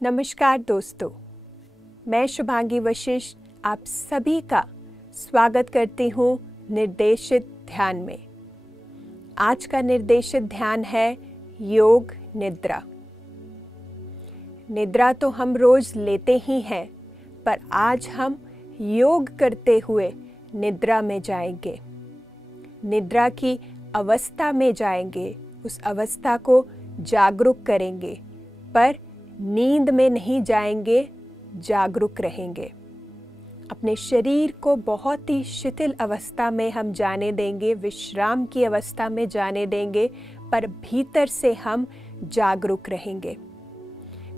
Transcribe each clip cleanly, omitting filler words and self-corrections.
नमस्कार दोस्तों, मैं शुभांगी वशिष्ठ आप सभी का स्वागत करती हूँ निर्देशित ध्यान में। आज का निर्देशित ध्यान है योग निद्रा। निद्रा तो हम रोज लेते ही हैं, पर आज हम योग करते हुए निद्रा में जाएंगे। निद्रा की अवस्था में जाएंगे, उस अवस्था को जागरूक करेंगे, पर नींद में नहीं जाएंगे, जागरूक रहेंगे। अपने शरीर को बहुत ही शिथिल अवस्था में हम जाने देंगे, विश्राम की अवस्था में जाने देंगे, पर भीतर से हम जागरूक रहेंगे।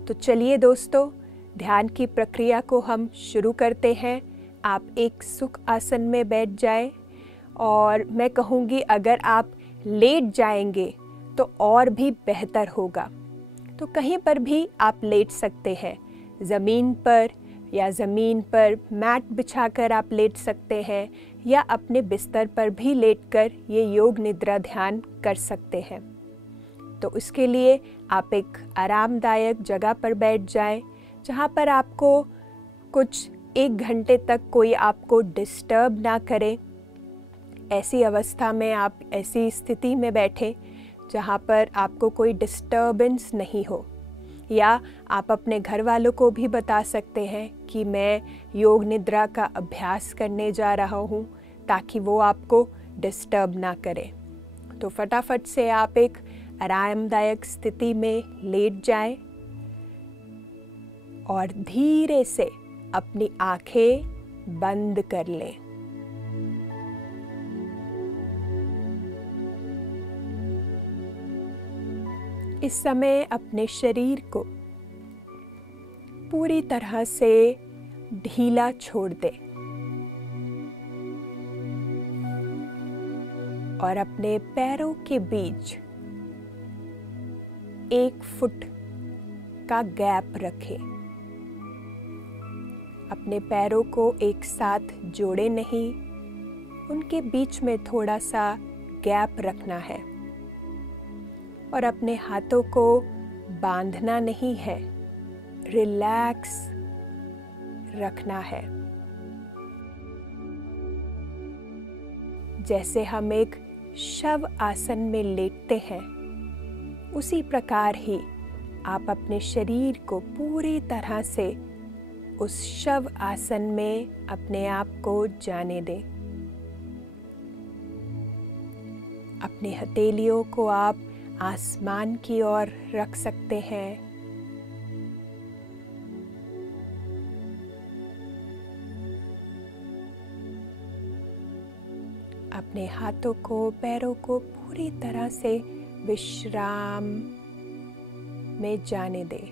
तो चलिए दोस्तों, ध्यान की प्रक्रिया को हम शुरू करते हैं। आप एक सुख आसन में बैठ जाएं और मैं कहूँगी अगर आप लेट जाएंगे तो और भी बेहतर होगा। तो कहीं पर भी आप लेट सकते हैं, ज़मीन पर या ज़मीन पर मैट बिछाकर आप लेट सकते हैं, या अपने बिस्तर पर भी लेटकर ये योग निद्रा ध्यान कर सकते हैं। तो उसके लिए आप एक आरामदायक जगह पर बैठ जाएं, जहाँ पर आपको कुछ 1 घंटे तक कोई आपको डिस्टर्ब ना करे। ऐसी अवस्था में आप ऐसी स्थिति में बैठें जहाँ पर आपको कोई डिस्टर्बेंस नहीं हो, या आप अपने घर वालों को भी बता सकते हैं कि मैं योग निद्रा का अभ्यास करने जा रहा हूँ, ताकि वो आपको डिस्टर्ब ना करें। तो फटाफट से आप एक आरामदायक स्थिति में लेट जाएं और धीरे से अपनी आंखें बंद कर लें। इस समय अपने शरीर को पूरी तरह से ढीला छोड़ दें और अपने पैरों के बीच 1 फुट का गैप रखें। अपने पैरों को एक साथ जोड़े नहीं, उनके बीच में थोड़ा सा गैप रखना है और अपने हाथों को बांधना नहीं है, रिलैक्स रखना है। जैसे हम एक शव आसन में लेटते हैं, उसी प्रकार ही आप अपने शरीर को पूरी तरह से उस शव आसन में अपने आप को जाने दें। अपने हथेलियों को आप आसमान की ओर रख सकते हैं। अपने हाथों को, पैरों को पूरी तरह से विश्राम में जाने दें।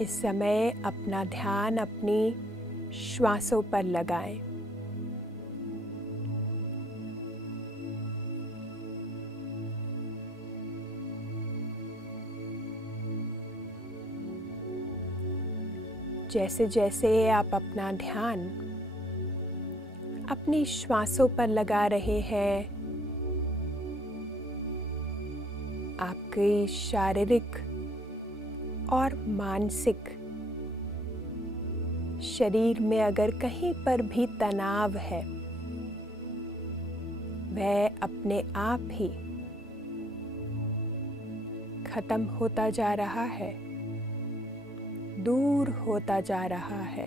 इस समय अपना ध्यान अपनी श्वासों पर लगाएं। जैसे जैसे आप अपना ध्यान अपनी श्वासों पर लगा रहे हैं, आपकी शारीरिक और मानसिक शरीर में अगर कहीं पर भी तनाव है, वह अपने आप ही खत्म होता जा रहा है, दूर होता जा रहा है।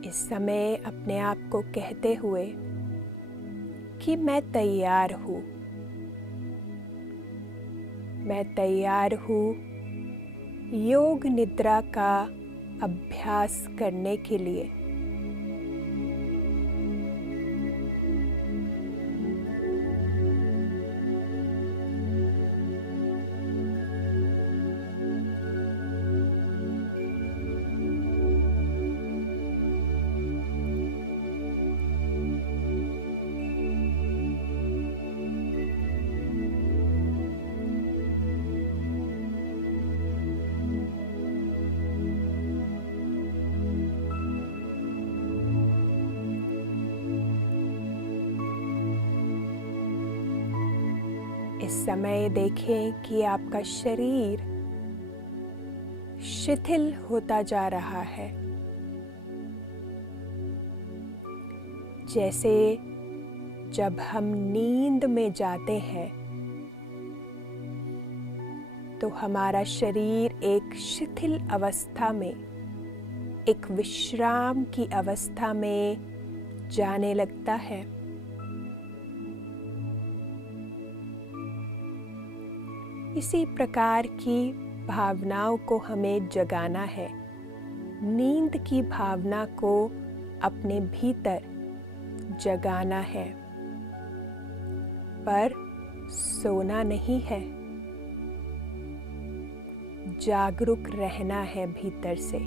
इस समय अपने आप को कहते हुए कि मैं तैयार हूँ, मैं तैयार हूँ योग निद्रा का अभ्यास करने के लिए। इस समय देखें कि आपका शरीर शिथिल होता जा रहा है। जैसे जब हम नींद में जाते हैं तो हमारा शरीर एक शिथिल अवस्था में, एक विश्राम की अवस्था में जाने लगता है। इसी प्रकार की भावनाओं को हमें जगाना है। नींद की भावना को अपने भीतर जगाना है, पर सोना नहीं है। जागरूक रहना है भीतर से।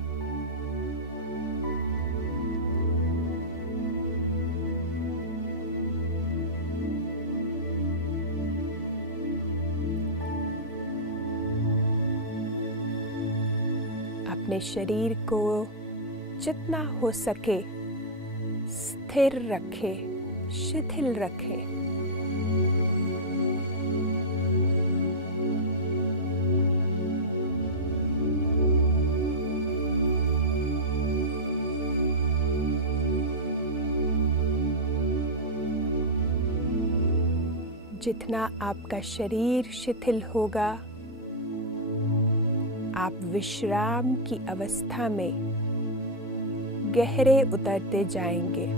अपने शरीर को जितना हो सके स्थिर रखें, शिथिल रखें। जितना आपका शरीर शिथिल होगा, आप विश्राम की अवस्था में गहरे उतरते जाएंगे।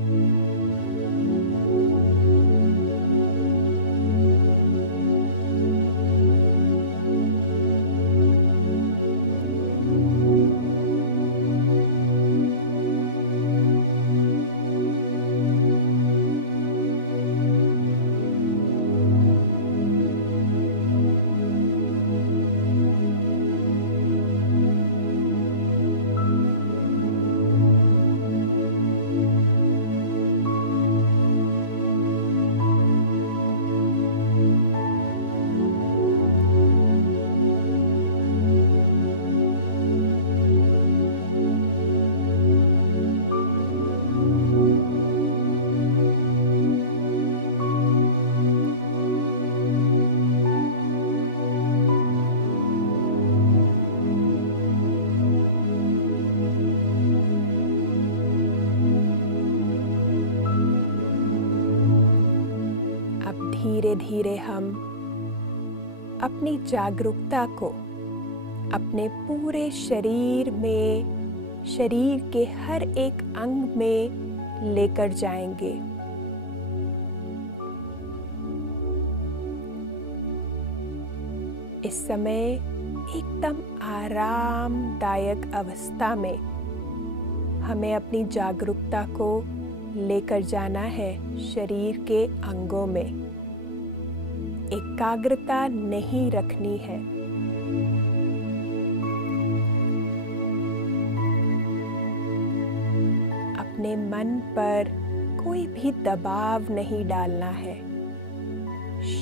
धीरे धीरे हम अपनी जागरूकता को अपने पूरे शरीर में, शरीर के हर एक अंग में लेकर जाएंगे। इस समय एकदम आरामदायक अवस्था में हमें अपनी जागरूकता को लेकर जाना है शरीर के अंगों में। एकाग्रता नहीं रखनी है। अपने मन पर कोई भी दबाव नहीं डालना है।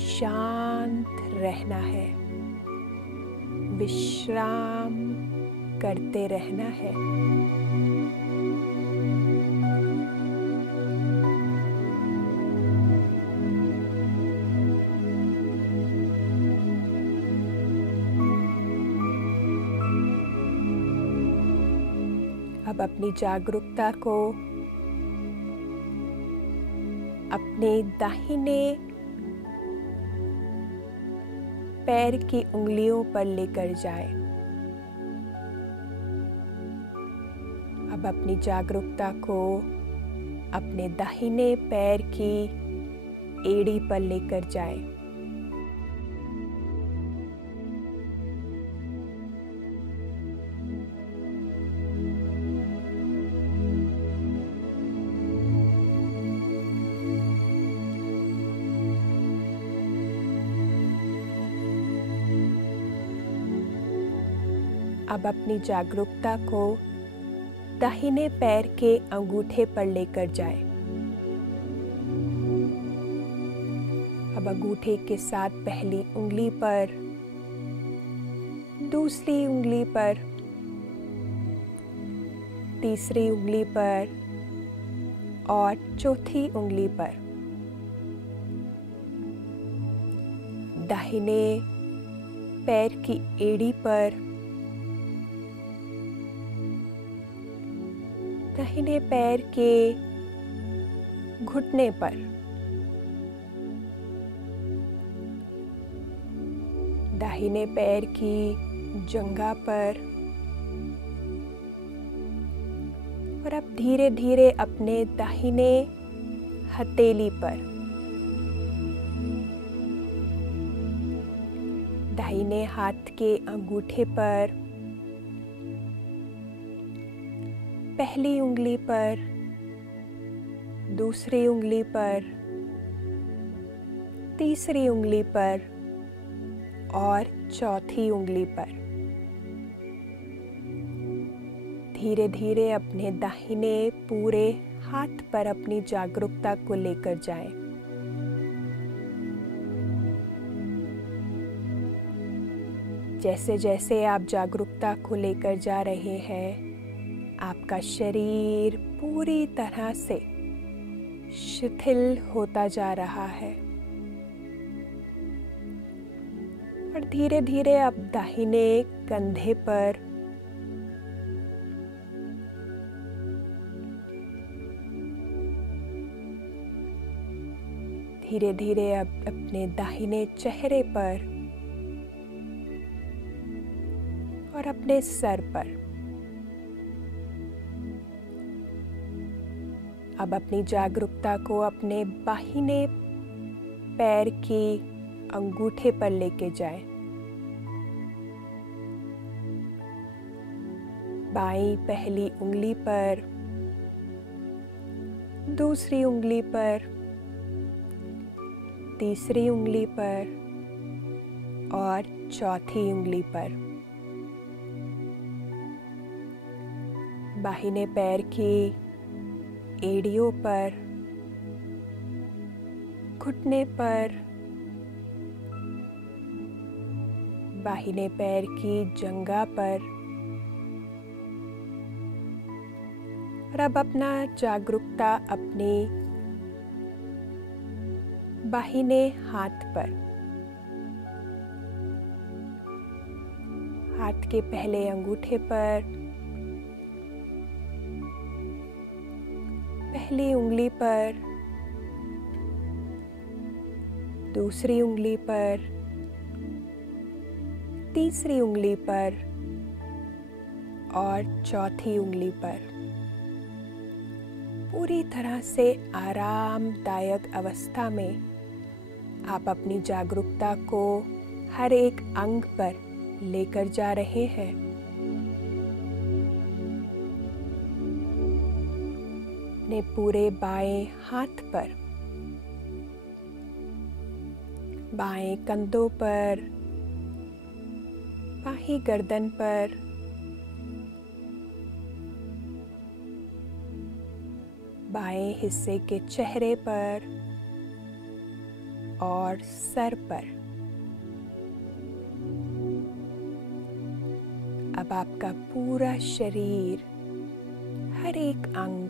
शांत रहना है। विश्राम करते रहना है। अब अपनी जागरूकता को अपने दाहिने पैर की उंगलियों पर लेकर जाए। अब अपनी जागरूकता को अपने दाहिने पैर की एड़ी पर लेकर जाए। अब अपनी जागरूकता को दाहिने पैर के अंगूठे पर लेकर जाए। अब अंगूठे के साथ पहली उंगली पर, दूसरी उंगली पर, तीसरी उंगली पर और चौथी उंगली पर दाहिने पैर की एड़ी पर, दाहिने पैर के घुटने पर, दाहिने पैर की जंघा पर, और अब धीरे धीरे अपने दाहिने हथेली पर, दाहिने हाथ के अंगूठे पर, पहली उंगली पर, दूसरी उंगली पर, तीसरी उंगली पर और चौथी उंगली पर। धीरे धीरे अपने दाहिने पूरे हाथ पर अपनी जागरूकता को लेकर जाएं। जैसे जैसे आप जागरूकता को लेकर जा रहे हैं, आपका शरीर पूरी तरह से शिथिल होता जा रहा है और धीरे धीरे आप दाहिने कंधे पर, धीरे धीरे अब अपने दाहिने चेहरे पर और अपने सर पर अब अपनी जागरूकता को अपने बाहिने पैर की अंगूठे पर लेके जाएं। बाईं पहली उंगली पर, दूसरी उंगली पर, तीसरी उंगली पर और चौथी उंगली पर। बाहिने पैर की एड़ियों पर, घुटने पर, बाहिने पैर की जंघा पर, और अब अपना जागरूकता अपने बाहिने हाथ पर, हाथ के पहले अंगूठे पर, पहली उंगली पर, दूसरी उंगली पर, तीसरी उंगली पर और चौथी उंगली पर। पूरी तरह से आरामदायक अवस्था में आप अपनी जागरूकता को हर एक अंग पर लेकर जा रहे हैं। अपने पूरे बाएं हाथ पर, बाएं कंधों पर, बाहीं गर्दन पर, बाएं हिस्से के चेहरे पर और सर पर। अब आपका पूरा शरीर, हर एक अंग,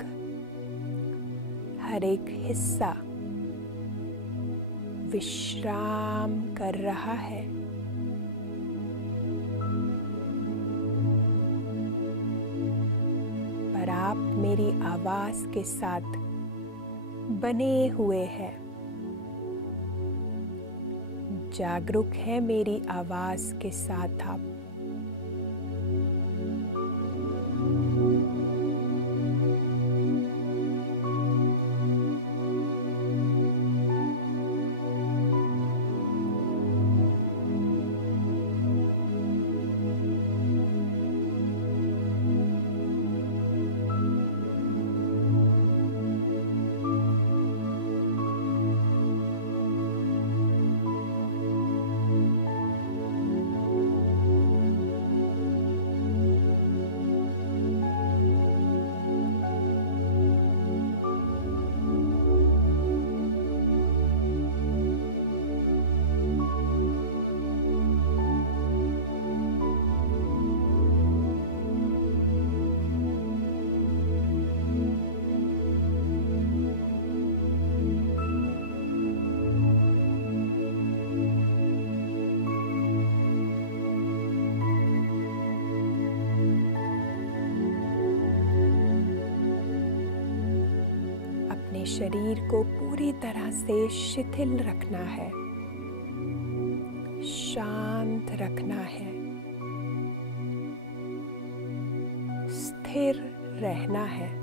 हर एक हिस्सा विश्राम कर रहा है। पर आप मेरी आवाज के साथ बने हुए हैं, जागरूक है मेरी आवाज के साथ आप। शरीर को पूरी तरह से शिथिल रखना है, शांत रखना है, स्थिर रहना है।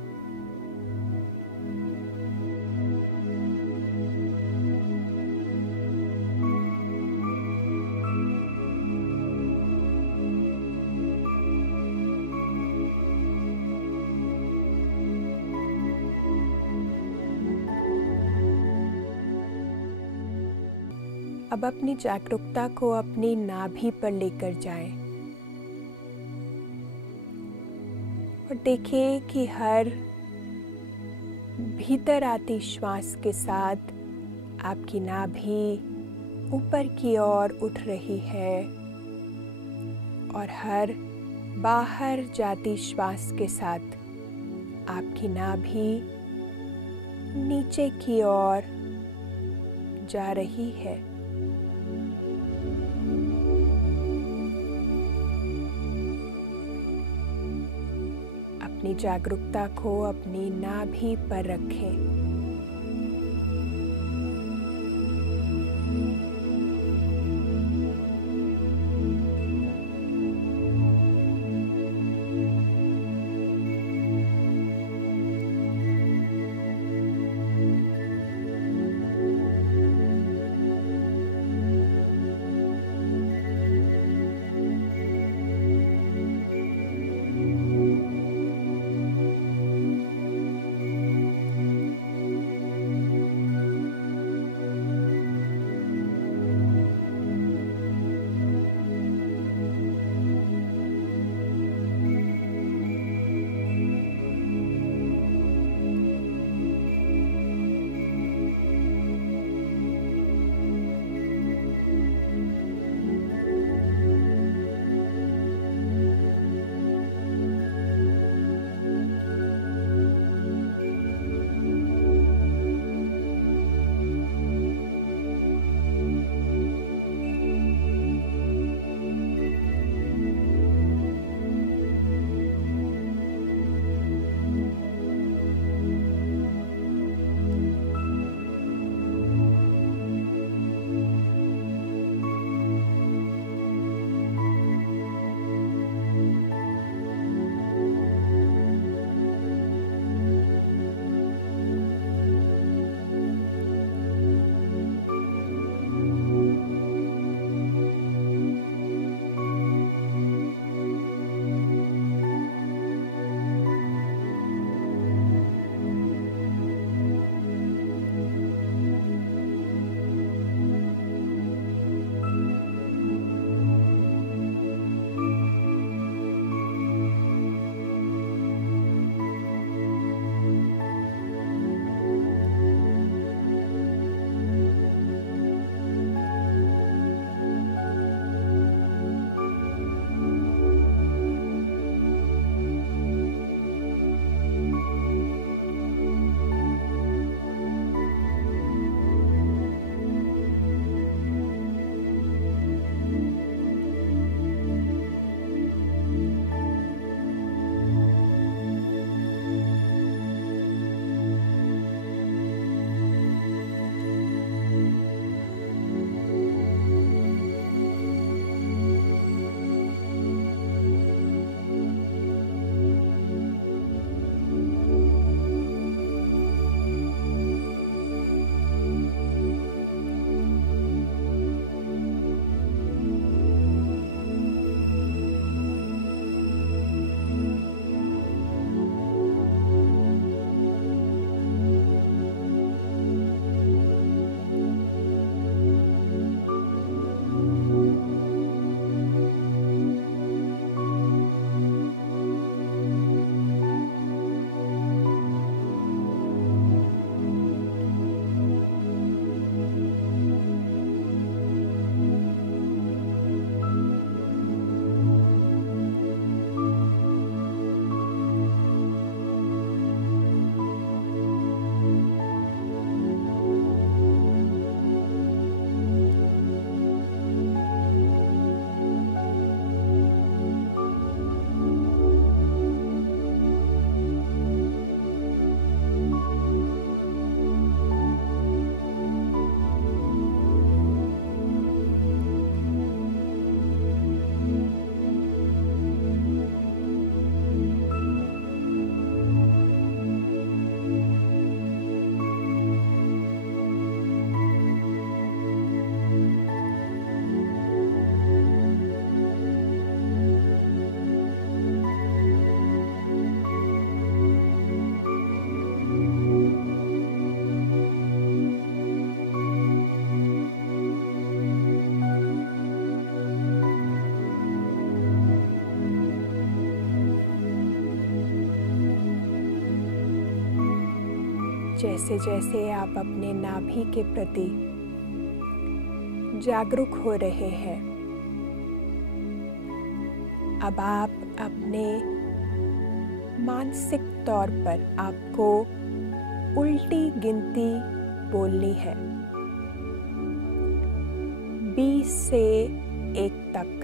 अब अपनी जागरूकता को अपनी नाभि पर लेकर जाएं और देखिए कि हर भीतर आती श्वास के साथ आपकी नाभि ऊपर की ओर उठ रही है और हर बाहर जाती श्वास के साथ आपकी नाभि नीचे की ओर जा रही है। अपनी जागरूकता को अपनी नाभि पर रखें। जैसे जैसे आप अपने नाभि के प्रति जागरूक हो रहे हैं, अब आप अपने मानसिक तौर पर आपको उल्टी गिनती बोलनी है 20 से 1 तक।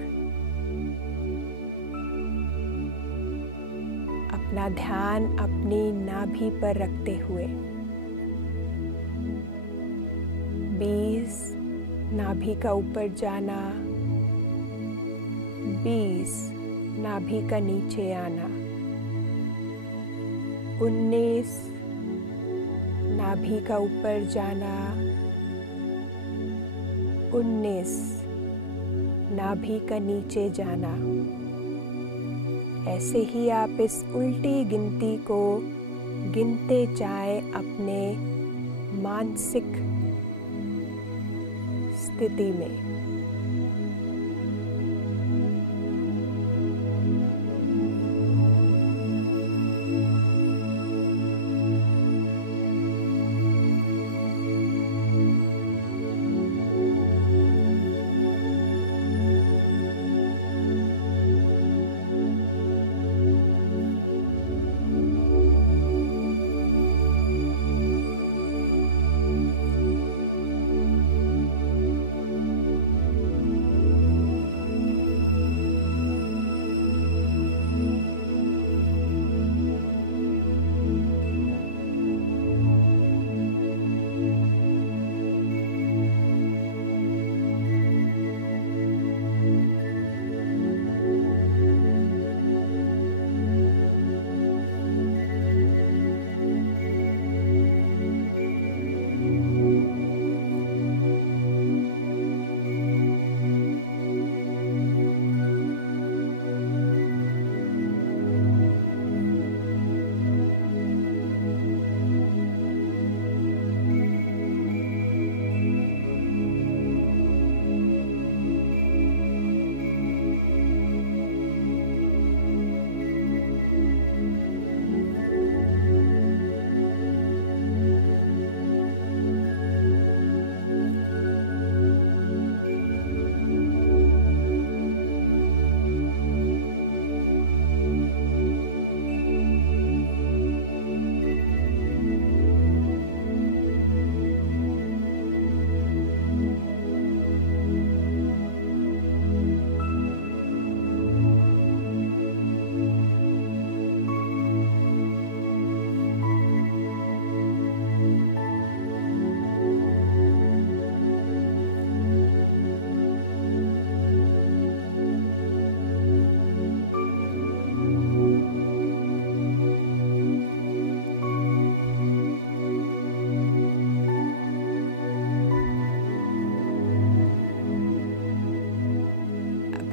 अपना ध्यान अपनी नाभि पर रखते हुए 20 नाभि का ऊपर जाना, 20 नाभि का नीचे आना, 19 नाभि का ऊपर जाना, 19 नाभि का नीचे जाना। ऐसे ही आप इस उल्टी गिनती को गिनते जाएं अपने मानसिक स्थिति में।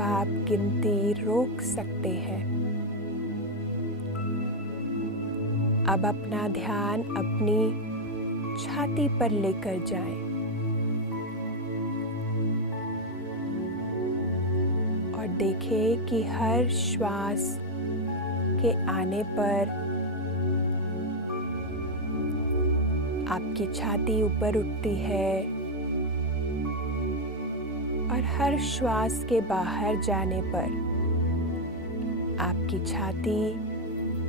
आप गिनती रोक सकते हैं। अब अपना ध्यान अपनी छाती पर लेकर जाएं और देखें कि हर श्वास के आने पर आपकी छाती ऊपर उठती है और हर श्वास के बाहर जाने पर आपकी छाती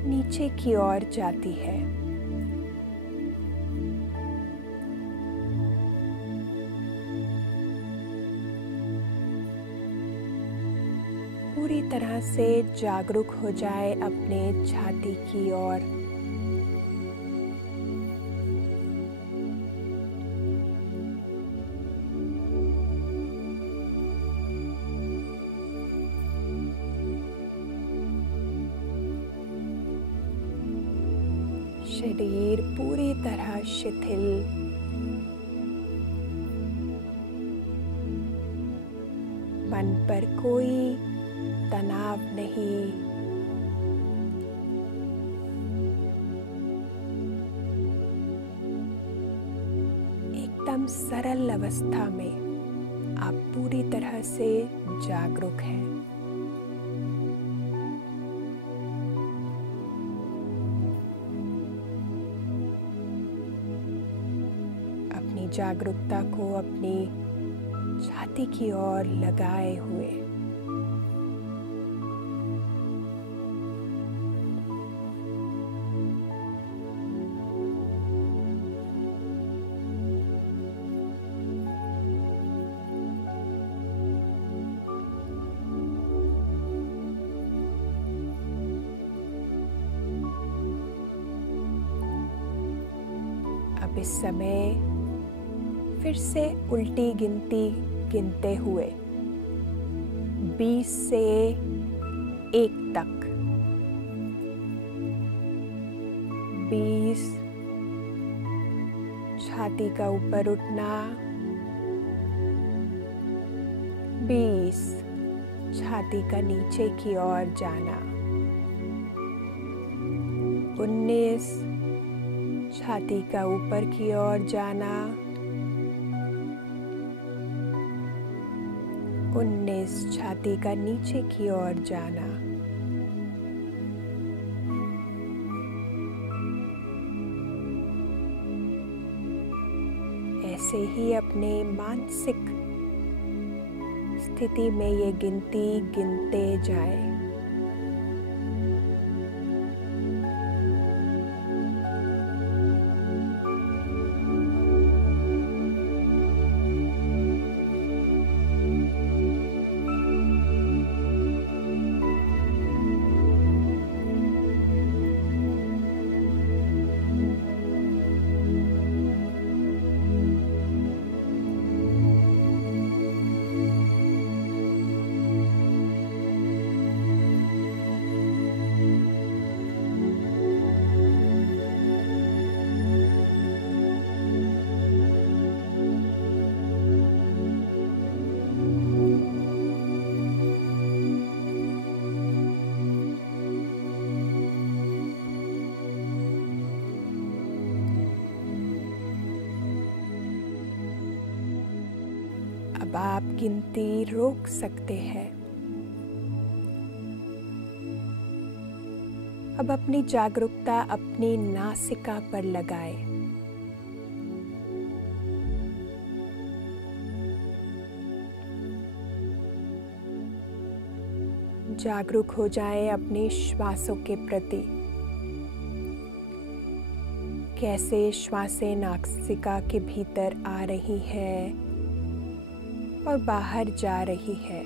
नीचे की ओर जाती है। पूरी तरह से जागरूक हो जाए अपने छाती की ओर। शरीर पूरी तरह शिथिल, मन पर कोई तनाव नहीं, एकदम सरल अवस्था में आप पूरी तरह से जागरूक हैं। जागरूकता को अपनी छाती की ओर लगाए हुए अब इस समय फिर से उल्टी गिनती गिनते हुए 20 से 1 तक 20 छाती का ऊपर उठना, 20 छाती का नीचे की ओर जाना, 19 छाती का ऊपर की ओर जाना, 19 छाती का नीचे की ओर जाना, ऐसे ही अपने मानसिक स्थिति में ये गिनती गिनते जाएं। अब आप गिनती रोक सकते हैं। अब अपनी जागरूकता अपनी नासिका पर लगाएं। जागरूक हो जाएं अपने श्वासों के प्रति। कैसे श्वासें नासिका के भीतर आ रही है और बाहर जा रही है।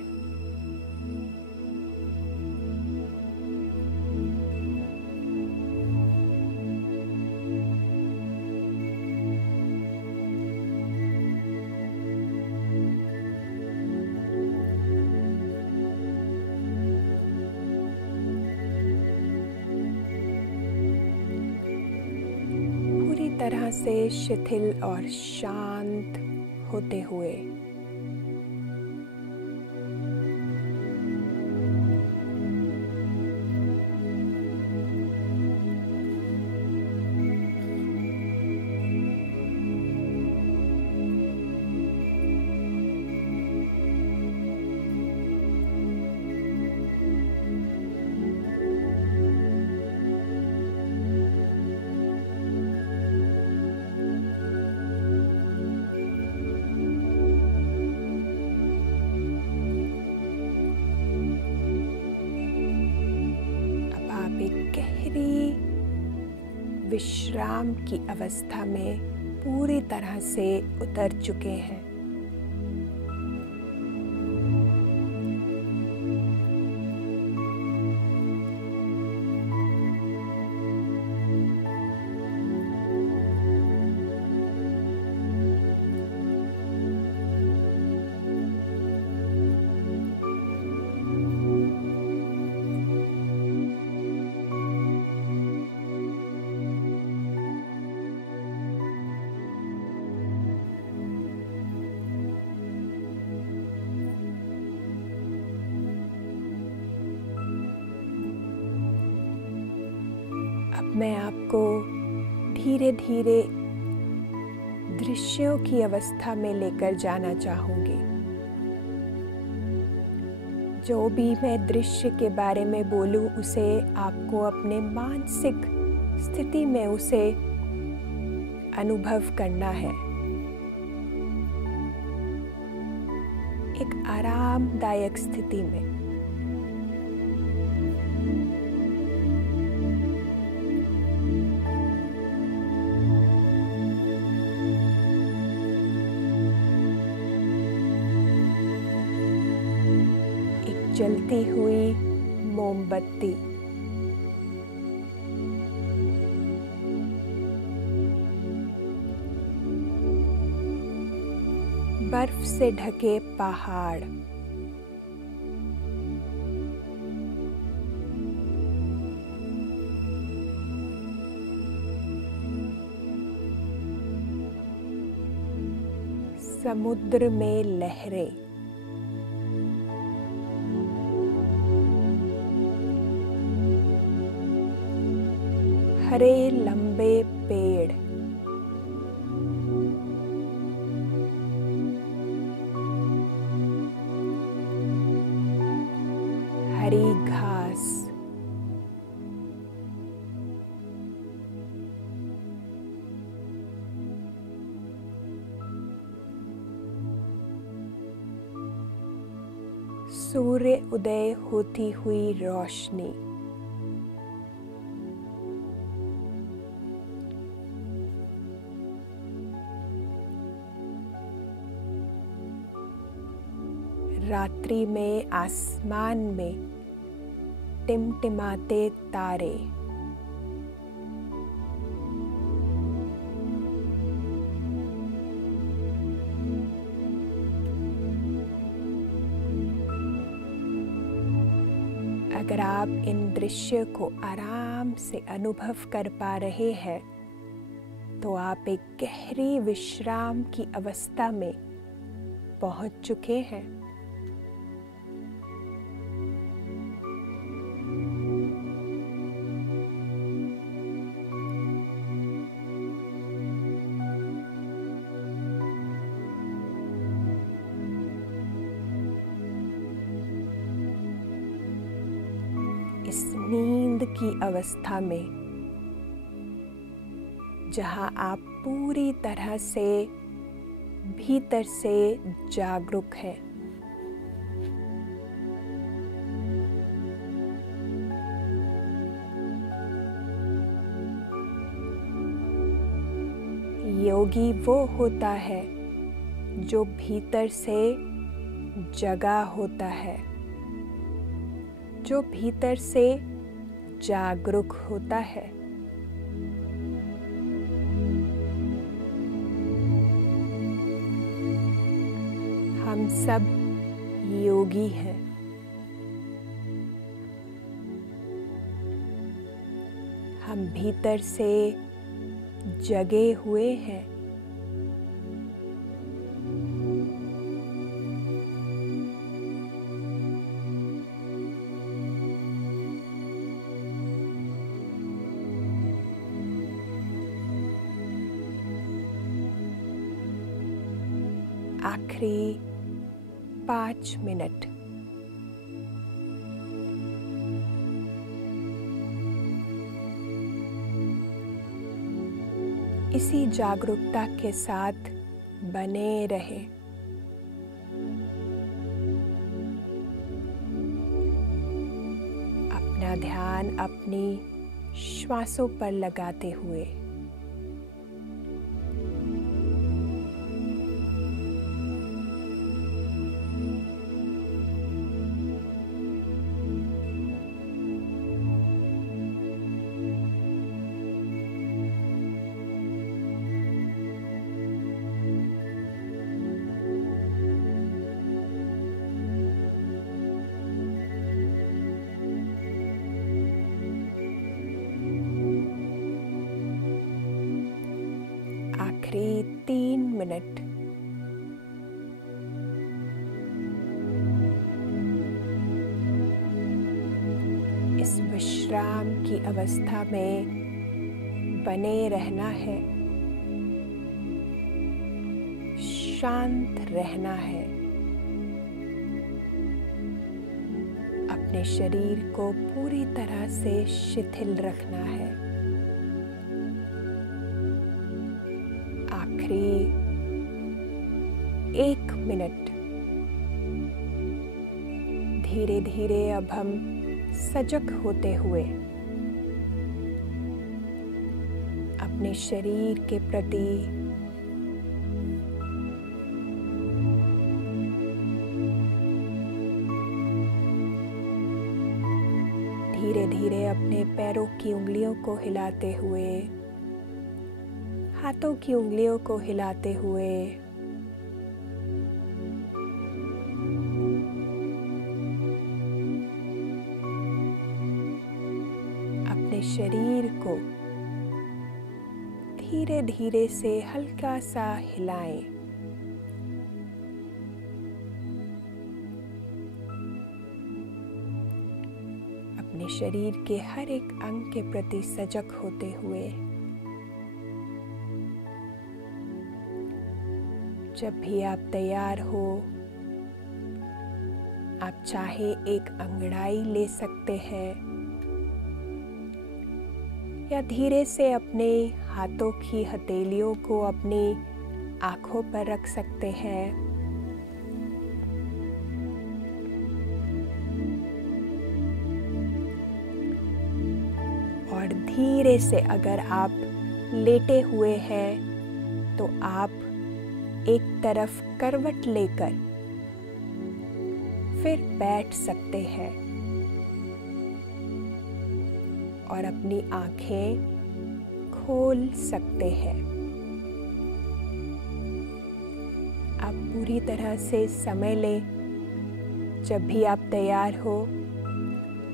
पूरी तरह से शिथिल और शांत होते हुए विश्राम की अवस्था में पूरी तरह से उतर चुके हैं। मैं आपको धीरे धीरे दृश्यों की अवस्था में लेकर जाना चाहूंगी। जो भी मैं दृश्य के बारे में बोलूं उसे आपको अपने मानसिक स्थिति में उसे अनुभव करना है। एक आरामदायक स्थिति में। एक जलती हुई मोमबत्ती, बर्फ से ढके पहाड़, समुद्र में लहरें, हरे लंबे पेड़, हरी घास, सूर्य उदय होती हुई रोशनी, रात्रि में आसमान में टिमटिमाते तारे, अगर आप इन दृश्य को आराम से अनुभव कर पा रहे हैं तो आप एक गहरी विश्राम की अवस्था में पहुंच चुके हैं। इस नींद की अवस्था में जहां आप पूरी तरह से भीतर से जागरूक हैं, योगी वो होता है जो भीतर से जगा होता है, जो भीतर से जागरूक होता है। हम सब योगी हैं। हम भीतर से जगे हुए हैं। आखिरी 5 मिनट। इसी जागरूकता के साथ बने रहें। अपना ध्यान अपनी श्वासों पर लगाते हुए आखिरी 3 मिनट। इस विश्राम की अवस्था में बने रहना है, शांत रहना है, अपने शरीर को पूरी तरह से शिथिल रखना है। आखिरी 1 मिनट। धीरे धीरे अब हम सजग होते हुए अपने शरीर के प्रति धीरे धीरे अपने पैरों की उंगलियों को हिलाते हुए, हाथों की उंगलियों को हिलाते हुए अपने शरीर को धीरे धीरे से हल्का सा हिलाएं। अपने शरीर के हर एक अंग के प्रति सजग होते हुए जब भी आप तैयार हो, आप चाहे एक अंगड़ाई ले सकते हैं या धीरे से अपने हाथों की हथेलियों को अपनी आंखों पर रख सकते हैं। और धीरे से अगर आप लेटे हुए हैं तो आप एक तरफ करवट लेकर फिर बैठ सकते हैं और अपनी आंखें खोल सकते हैं। आप पूरी तरह से समय लें। जब भी आप तैयार हो,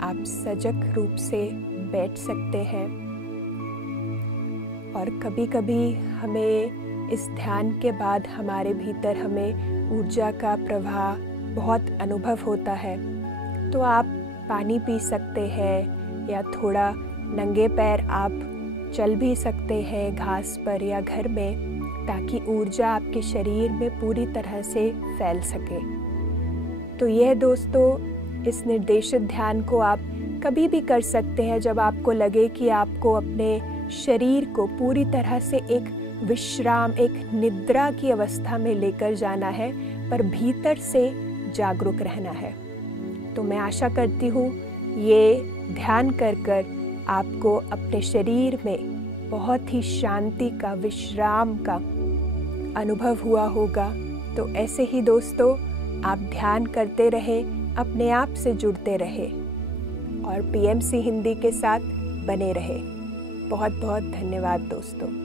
आप सजग रूप से बैठ सकते हैं। और कभी कभी हमें इस ध्यान के बाद हमारे भीतर हमें ऊर्जा का प्रवाह बहुत अनुभव होता है, तो आप पानी पी सकते हैं या थोड़ा नंगे पैर आप चल भी सकते हैं घास पर या घर में, ताकि ऊर्जा आपके शरीर में पूरी तरह से फैल सके। तो यह दोस्तों, इस निर्देशित ध्यान को आप कभी भी कर सकते हैं जब आपको लगे कि आपको अपने शरीर को पूरी तरह से एक विश्राम, एक निद्रा की अवस्था में लेकर जाना है, पर भीतर से जागरूक रहना है। तो मैं आशा करती हूँ ये ध्यान कर आपको अपने शरीर में बहुत ही शांति का, विश्राम का अनुभव हुआ होगा। तो ऐसे ही दोस्तों, आप ध्यान करते रहें, अपने आप से जुड़ते रहें और PMC हिंदी के साथ बने रहें। बहुत बहुत धन्यवाद दोस्तों।